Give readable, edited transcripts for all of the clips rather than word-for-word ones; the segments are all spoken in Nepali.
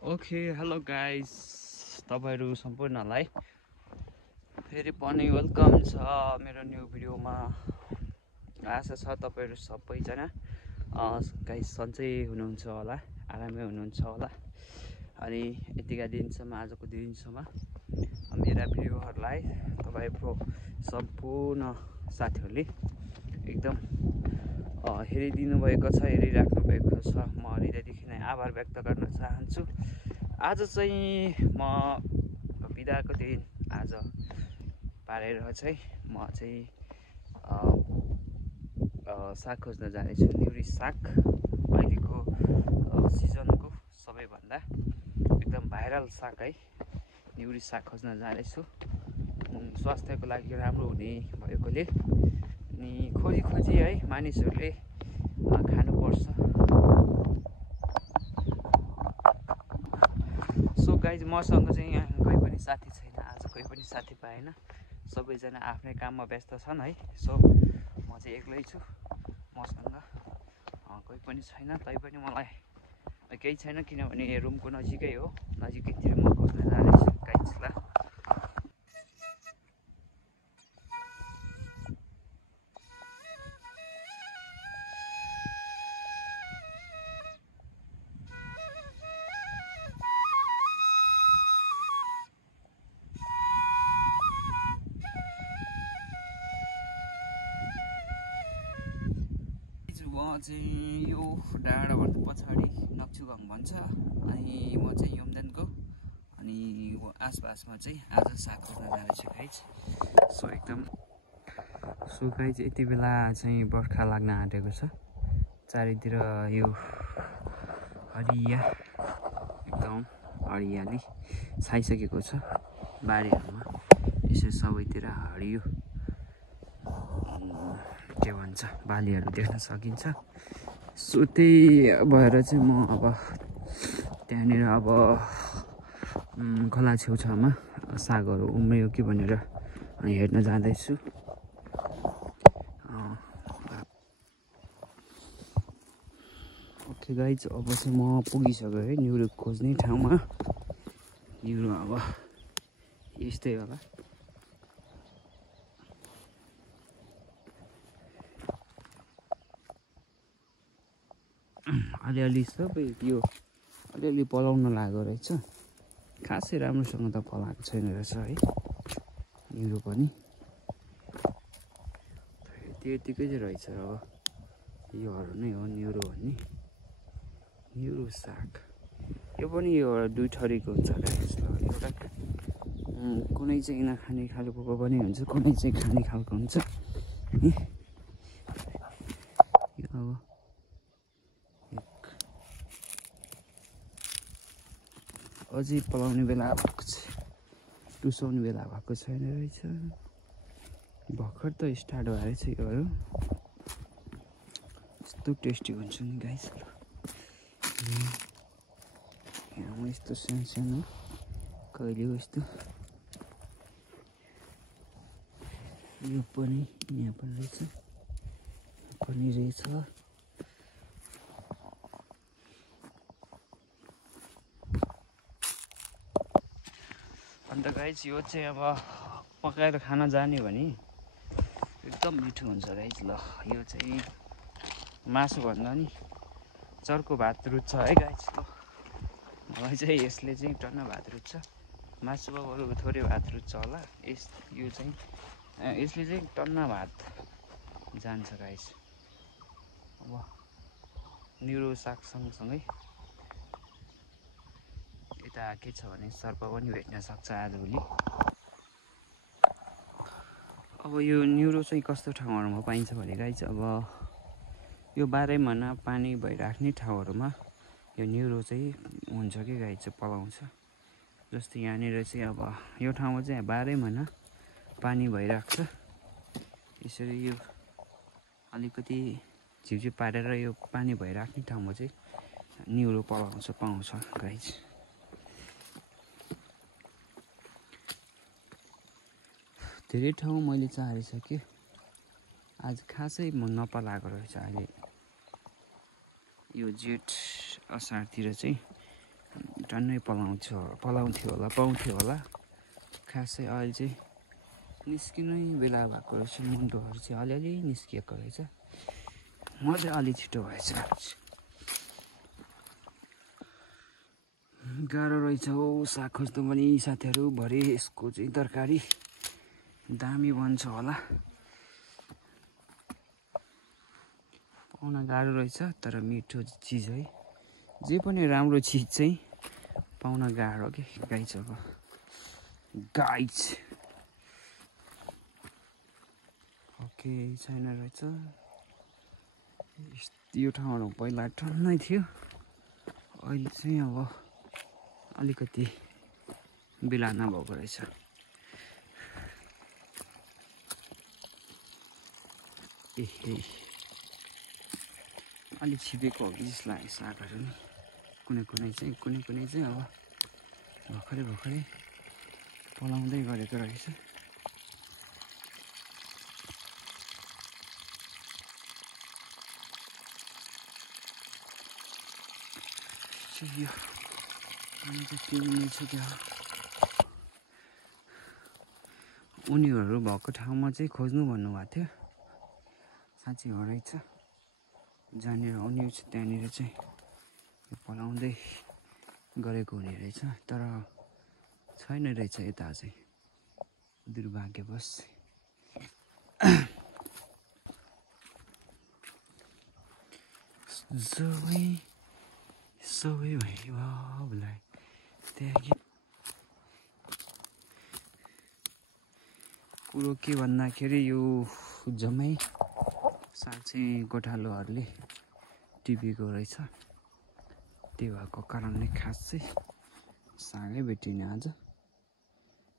ओके हेलो गाइस, तपाईहरु सम्पूर्णलाई फेरि पनि वेलकम छ मेरो न्यू भिडियोमा। आशा छ तपाईहरु सबैजना गाइस सन्चै हुनुहुन्छ होला, आरामै हुनुहुन्छ होला। अनि यतिका दिनसम्म, आजको दिनसम्म मेरा भिडियोहरुलाई तपाईहरुको सम्पूर्ण साथीहरुले एकदम हेरिदिनु भएको छ, हेरिराख्नु भएको छ। म हृदयदेखि नै आभार व्यक्त गर्न चाहन्छु। आज चाहिँ म बिदाको दिन आज पारेर चाहिँ म चाहिँ साग खोज्न जानेछु। न्युरी साग अहिलेको सिजनको सबैभन्दा एकदम भाइरल साग है, न्युरी साग खोज्न जानेछु। स्वास्थ्यको लागि राम्रो हुने भएकोले अनि खोजी है मानिसहरूले खानुपर्छ। सो गाइज, मसँग चाहिँ यहाँ कोही पनि साथी छैन, आज कोही पनि साथी पाएन, सबैजना आफ्नै काममा व्यस्त छन् है। सो म चाहिँ एक्लै छु, मसँग कोही पनि छैन। तैपनि मलाई केही छैन किनभने रुमको नजिकै हो, नजिकैतिर म खोज्न जानेछु गाइज ल। चाहिँ यो डाँडाभन्दा पछाडि नक्चुगाङ भन्छ, अनि म चाहिँ योमदेनको अनि आसपासमा चाहिँ आज साग खोज्न जाँदैछु गाइज। सो गाइज यति बेला चाहिँ बर्खा लाग्न आँटेको छ, चारैतिर यो हरिया एकदम हरियाली छाइसकेको छ बारीहरूमा, यसो सबैतिर हरियो के भन्छ बालीहरू देख्न सकिन्छ। सो त्यही भएर चाहिँ म अब त्यहाँनिर अब खोला छेउछाउमा सागहरू उम्रियो कि भनेर हेर्न जाँदैछु। ओके गाइज, अब चाहिँ म पुगिसक्यो है न्युरो खोज्ने ठाउँमा। न्युरो अब यस्तै होला। अलिअलि सबै यो अलिअलि पलाउन लागेको रहेछ, खासै राम्रोसँग त पलाएको छैन रहेछ है न्युरो पनि। त्यतिकै चाहिँ रहेछ। अब योहरू नै हो न्युरो भन्ने, न्युरो साग। यो पनि यो दुई थरीको हुन्छ गाइस। एउटा कुनै चाहिँ नखाने खालको पनि हुन्छ, कुनै चाहिँ खाने खालको हुन्छ। अब अझै पलाउने बेला भएको छ, टुसाउने बेला भएको छैन रहेछ। भर्खर त स्टार्ट भएर चाहिँ योहरू यस्तो टेस्टी हुन्छ नि गाइस। यहाँ यस्तो सानो सानो कहिले यस्तो, यो पनि यहाँ पनि रहेछ, पनि रहेछ। अन्त गाइस यो चाहिँ अब पकाएर खान जाने भने एकदम मिठो हुन्छ गाइस ल। यो चाहिँ मासुभन्दा नि चर्को भात रुच्छ है गाइस ल। मलाई चाहिँ यसले चाहिँ टन्न भात रुच्छ, मासुमा बरु थोरै भात रुच्छ होला। यो चाहिँ यसले चाहिँ टन्न भात जान्छ गाइस। अब न्युरो साग सँगसँगै यता के छ भने सर्प पनि भेट्न सक्छ आजभोलि। अब यो न्युरो चाहिँ कस्तो ठाउँहरूमा पाइन्छ भने गाइस, अब यो बाह्रै महिना पानी भइराख्ने ठाउँहरूमा यो न्युरो चाहिँ हुन्छ कि गाइस, पलाउँछ। जस्तै यहाँनिर चाहिँ अब यो ठाउँमा चाहिँ बाह्रै महिना पानी भइराख्छ। यसरी यो अलिकति झिपझिप पारेर यो पानी भइराख्ने ठाउँमा चाहिँ न्युरो पाउँछ गाइस। धेरै ठाउँ मैले चारिसकेँ, आज खासै म नपलाएको रहेछ। अहिले यो जेठ असारतिर चाहिँ टन्नै पाउँथ्यो होला खासै अहिले चाहिँ निस्किनै बेला भएको रहेछ मुन्टोहरू चाहिँ अलिअलि निस्किएको रहेछ म चाहिँ अलि छिटो भएछ गाह्रो रहेछ हौ साग खोज्नु पनि साथीहरू भरे यसको चाहिँ तरकारी दामी बन्छ होला पाउन गाह्रो रहेछ तर मिठो चिज है जे पनि राम्रो चिज चाहिँ पाउन गाह्रो के गाइजको गाइज ओके छैन रहेछ यो ठाउँहरू पहिला टन्नै थियो अहिले चाहिँ अब अलिकति बिलान भएको रहेछ ए अलि छिपेको हो कि जस्तो लाग्यो सागहरू नि कुनै कुनै चाहिँ अब भर्खरै पलाउँदै गरेको रहेछ उनीहरू भएको ठाउँमा चाहिँ खोज्नु भन्नुभएको थियो साँच्चै हो रहेछ जहाँनिर उनीहरू चाहिँ त्यहाँनिर चाहिँ पलाउँदै गरेको हुने रहेछ तर छैन रहेछ यता चाहिँ दुर्भाग्यवश सबै भइबाबुलाई त्यहाँ कुरो के भन्दाखेरि यो जम्मै साग चाहिँ गोठालोहरूले टिपेको रहेछ त्यो भएको कारणले खास चाहिँ सागै भेटिन आज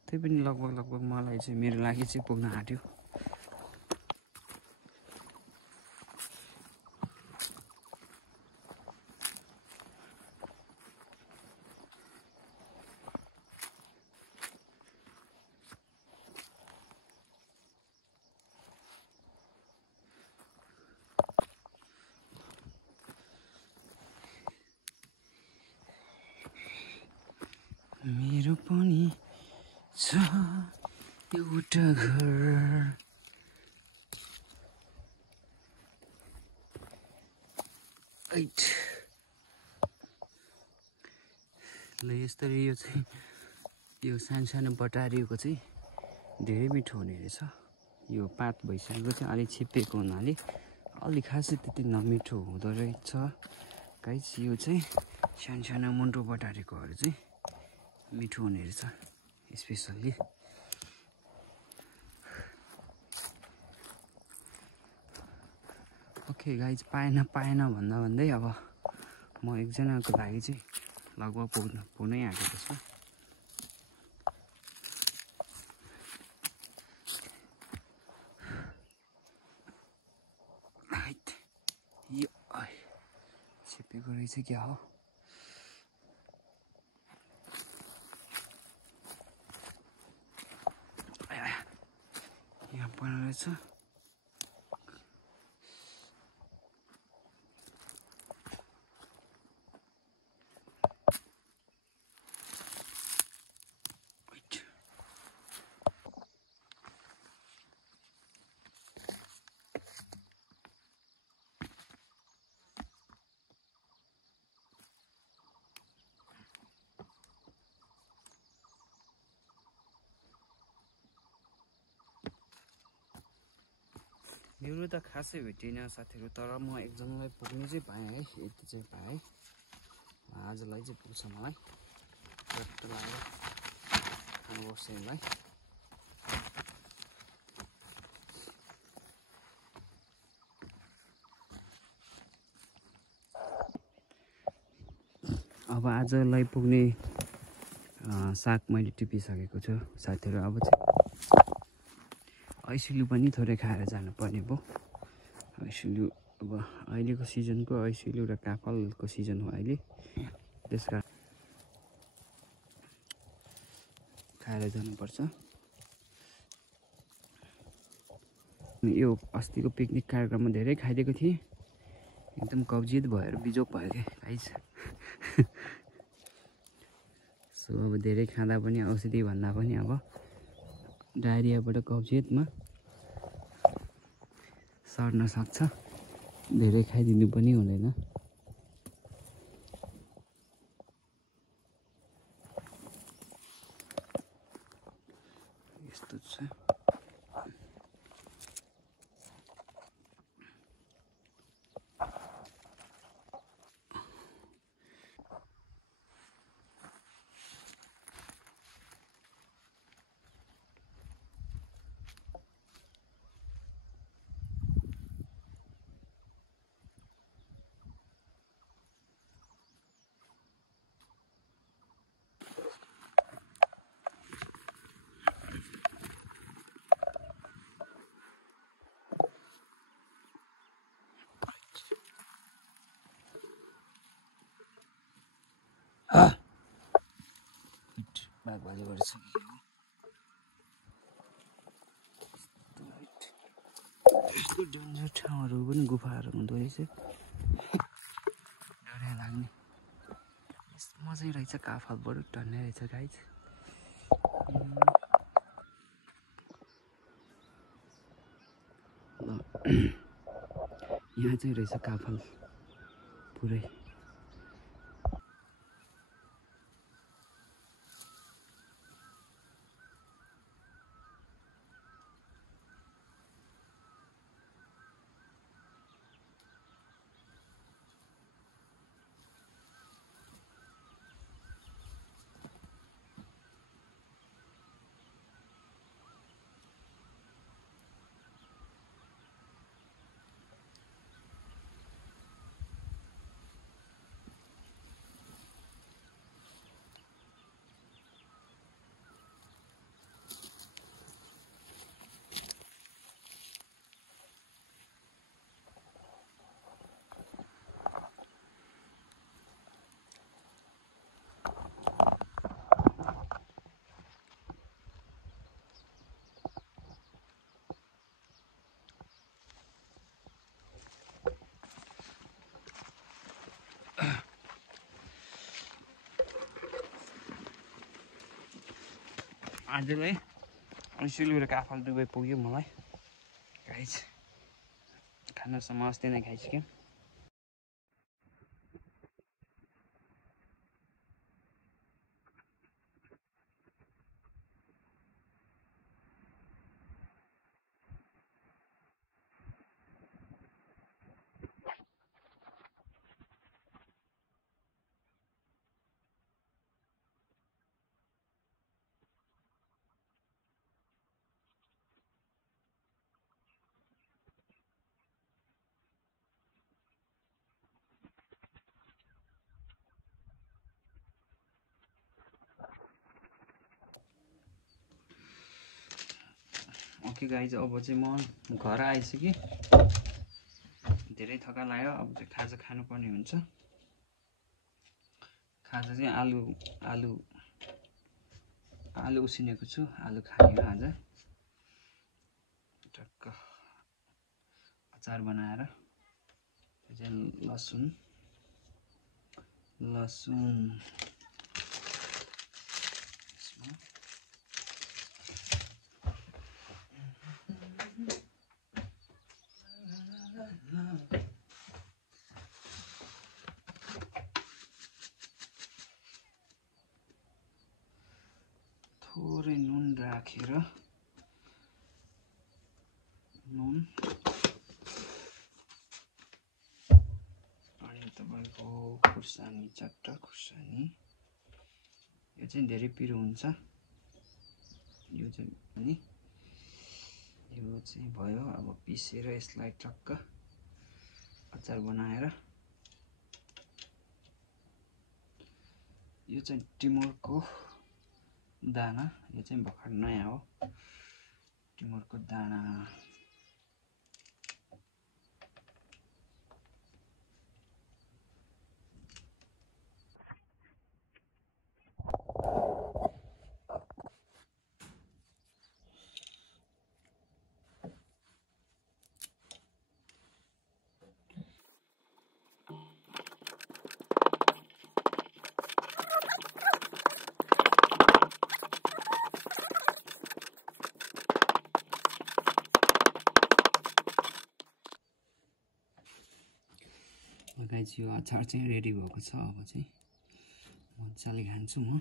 त्यही पनि लगभग मलाई चाहिँ मेरो लागि चाहिँ पुग्न आँट्यो मेरो पनि छ एउटा घर ल यसरी यो चाहिँ यो सानो बटारिएको चाहिँ धेरै मिठो हुने रहेछ यो पात भइसकेको चाहिँ अलिक छिप्पिएको हुनाले अलि खासै त्यति नमिठो हुँदो रहेछ गाइस यो चाहिँ सानो मुन्टो बटारेकोहरू चाहिँ मिठो हुने रहेछ स्पेसल्ली ओके गाइज पाएन भन्दै अब म एकजनाको लागि चाहिँ लगभग पुग्नै आँटेको छु यो छिपेको रहेछ क्या हो यहाँ पर्ने रहेछ मेरो त खासै भेटिन साथीहरू तर म एकजनालाई पुग्नु चाहिँ पाएँ है यति चाहिँ पाएँ आजलाई चाहिँ पुग्छ मलाई जस्तो लाग्यो खानुपर्छ यसलाई अब आजलाई पुग्ने साग मैले टिपिसकेको छु साथीहरू अब चाहिँ ऐसिलु पनि थोरै खाएर जानुपर्ने भयो ऐसिलु अब अहिलेको सिजनको ऐसिलु र काफलको सिजन हो अहिले त्यसकारण खाएर जानुपर्छ यो अस्तिको पिकनिक कार्यक्रममा धेरै खाइदिएको थिएँ एकदम कब्जियत भएर बिजोक भयो क्या गाइस सो अब धेरै खाँदा पनि औषधि भन्दा पनि अब डायरियाबाट कब्जियतमा सर्न सक्छ। धेरै खाइदिनु पनि हुँदैन। यस्तो छ। बागबाजी गरिसकेको यस्तो डेन्जर ठाउँहरू पनि गुफाहरू हुँदो रहेछ। डरै लाग्ने मजै रहेछ। काफलबाट टन्ने रहेछ गाइज। यहाँ चाहिँ रहेछ काफल पुरै। आजलाई सिलगढी काफल दुबई पुग्यो मलाई गाइज। खानासम्म अस्ति नै खाइसक्यो। ओके गाइज, अब चाहिँ म घर आइसकेँ। धेरै थकान लाग्यो। अब चाहिँ खाजा खानुपर्ने हुन्छ। खाजा चाहिँ आलु उसिनेको छु। आलु खाने हो आज। टक्क अचार बनाएर त्यो चाहिँ लसुन थोरै नुन राखेर अनि तपाईँको खुर्सानी, चट्टा खुर्सानी। यो चाहिँ धेरै पिरो हुन्छ। यो चाहिँ भयो। अब पिसेर यसलाई टक्क अचार बनाएर। यो चाहिँ टिमुरको दाना। यो चाहिँ भर्खर नयाँ हो। टिमुरको दाना गाइस यो अचार चाहिँ रेडी भएको छ। अब चाहिँ मजाले खान्छु म।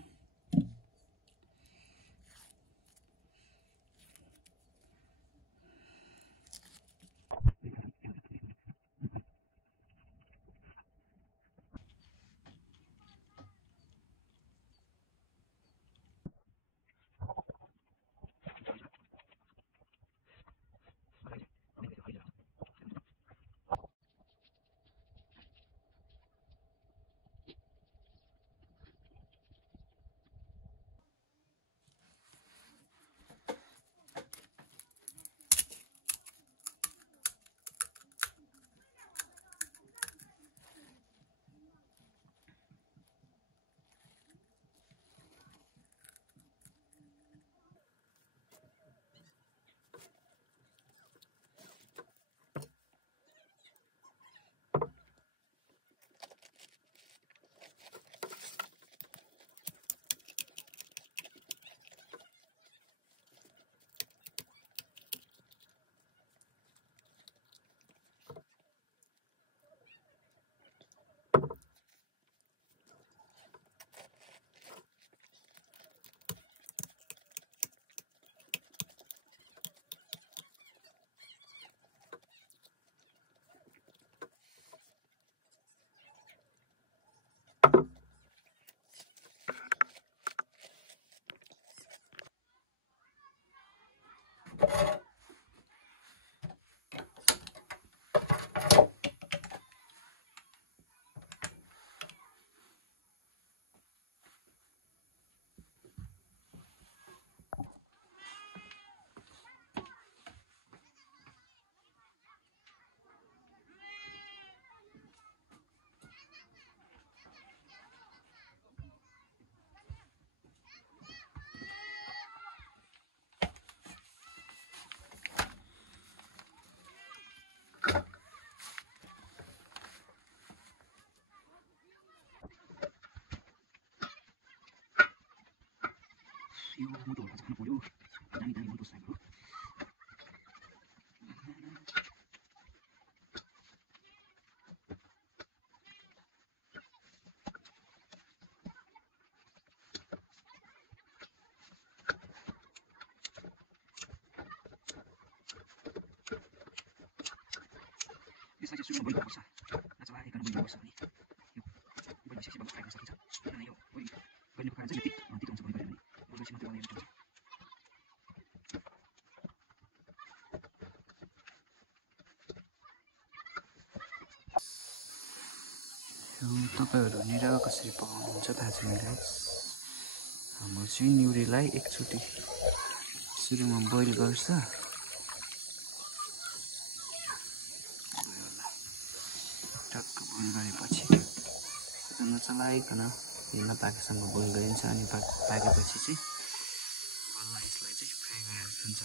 यो मोटो भएको खानु पर्यो। दामी दामी मोटो साइजको यसलाई चाहिँ सुरुमा बोइल गर्नुपर्छ। नत्र भए एकन बोइल गर्नुपर्छ भने यो बोइल भइसकेपछि बल्ल फ्राई गर्न सकिन्छ। किनभने यो बोइल गर्नुको कारण चाहिँ तितो हुन्छ बोइल गऱ्यो भने। बोइल भएपछि मात्रै बनाउने हुन्छ। तपाईहरुनिर कसरी पकाउनुहुन्छ थाहा छैन गाइस। हाम्रो चाहिँ निउरीलाई एकचोटि सुरुमा बोइल गर्छ। टक्क बोइल गरेपछि नचलाइकन यो नपाकेसँग बोइल गरिन्छ। अनि पाकेपछि चाहिँ बल्ल यसलाई चाहिँ फ्राई गरेर खान्छ।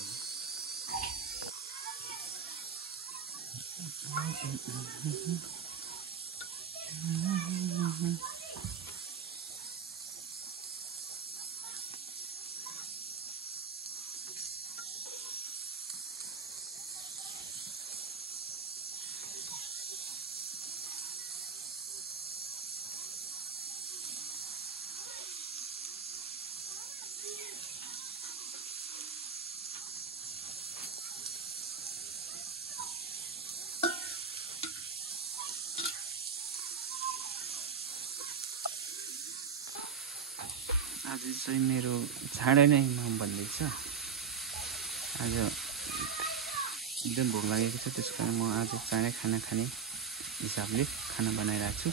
आज चाहिँ मेरो चाँडै नै भन्दैछ। आज एकदम भोक लागेको छ, त्यस कारण म आज चाँडै खाना खाने हिसाबले खाना बनाइरहेको छु।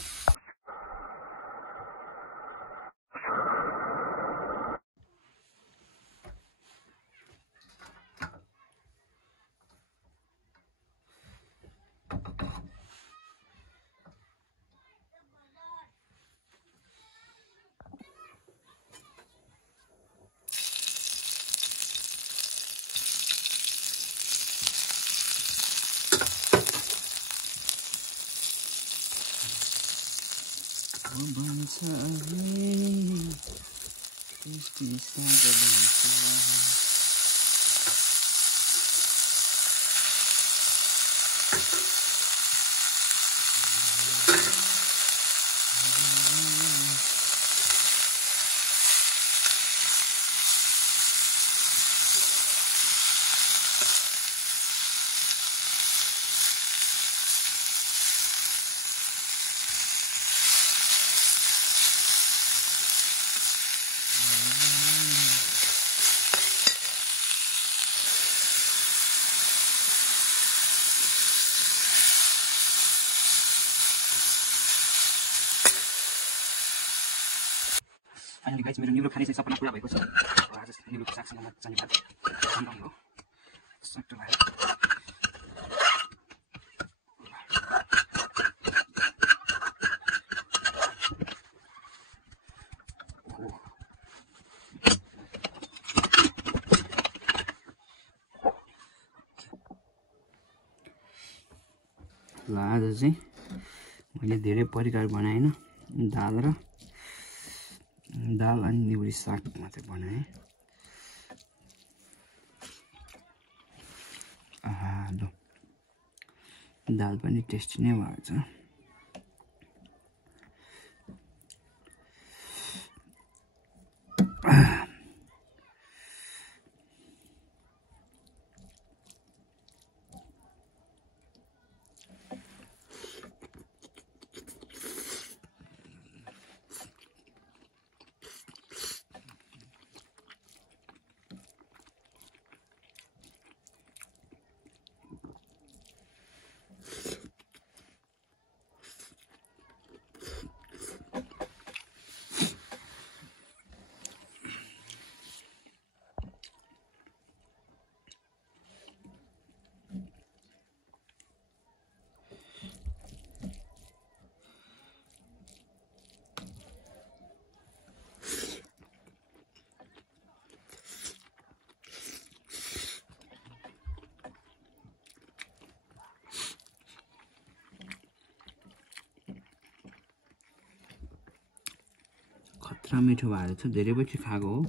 फाइनली गाइस मेरो निलो खाने चाहिँ सपना पुरा भएको छ। आज निलोको सागसँग मजाले भात खाँदा हो सक्ट लाग्यो। ल आज चाहिँ मैले धेरै परिकार बनाएन, दाल अनि निउरी साग मात्रै बनाएँ। ल दाल पनि टेस्टी नै भएको छ। खतरा मिठो भएको छ, धेरै पछि खाएको हो।